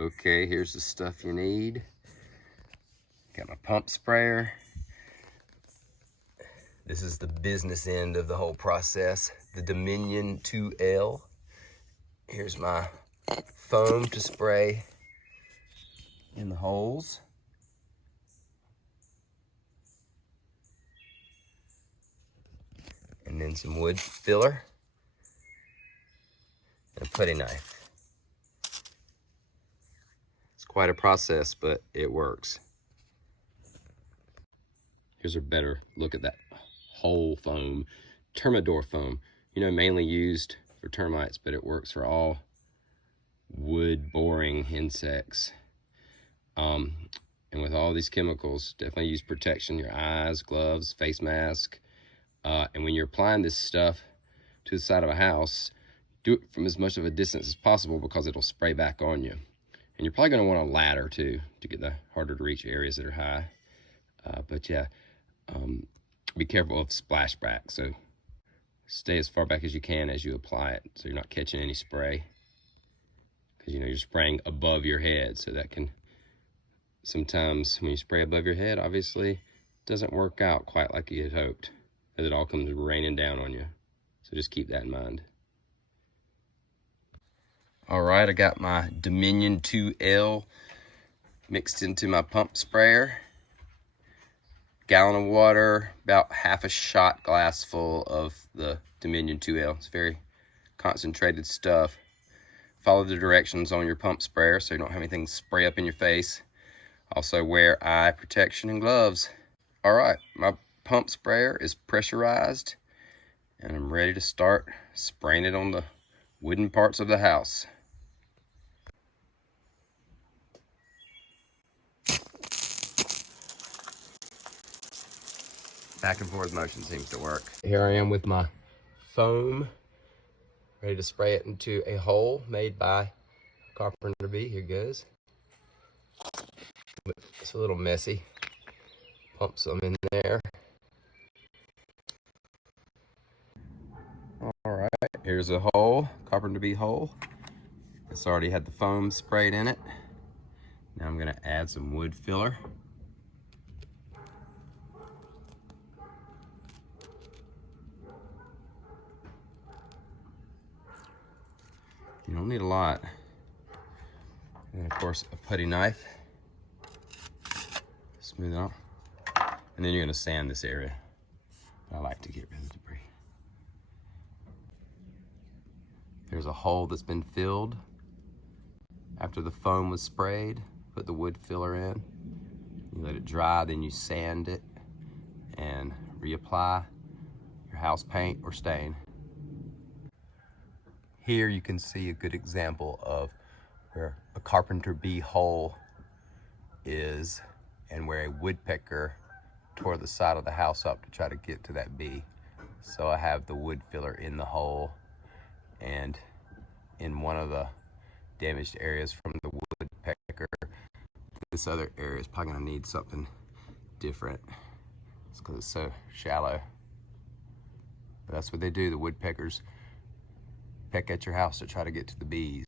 Okay, here's the stuff you need. Got my pump sprayer. This is the business end of the whole process, the Dominion 2L. Here's my foam to spray in the holes. And then some wood filler and a putty knife. It's quite a process, but it works. Here's a better look at that whole foam, Termidor foam. You know, mainly used for termites, but it works for all wood boring insects. And with all these chemicals, definitely use protection, your eyes, gloves, face mask. And when you're applying this stuff to the side of a house, do it from as much of a distance as possible because it'll spray back on you. And you're probably going to want a ladder too to get the harder to reach areas that are high. But yeah, be careful of splashback. So stay as far back as you can as you apply it, so you're not catching any spray. Because you know you're spraying above your head, so that can sometimes when you spray above your head, obviously doesn't work out quite like you had hoped, as it all comes raining down on you. So just keep that in mind. All right, I got my Dominion 2L mixed into my pump sprayer. Gallon of water, about half a shot glass full of the Dominion 2L. It's very concentrated stuff. Follow the directions on your pump sprayer so you don't have anything spray up in your face. Also wear eye protection and gloves. All right, my pump sprayer is pressurized and I'm ready to start spraying it on the wooden parts of the house. Back and forth motion seems to work. Here I am with my foam, ready to spray it into a hole made by Carpenter Bees. Here goes. It's a little messy. Pump some in there. All right, here's a hole, Carpenter Bee hole. It's already had the foam sprayed in it. Now I'm gonna add some wood filler. You don't need a lot. And of course, a putty knife. Smooth it off. And then you're gonna sand this area. I like to get rid of the debris. There's a hole that's been filled. After the foam was sprayed, put the wood filler in. You let it dry, then you sand it and reapply your house paint or stain. Here you can see a good example of where a Carpenter Bee hole is and where a woodpecker tore the side of the house up to try to get to that bee. So I have the wood filler in the hole, and in one of the damaged areas from the woodpecker, this other area is probably gonna need something different. It's because it's so shallow. But that's what they do, the woodpeckers peck at your house to try to get to the bees.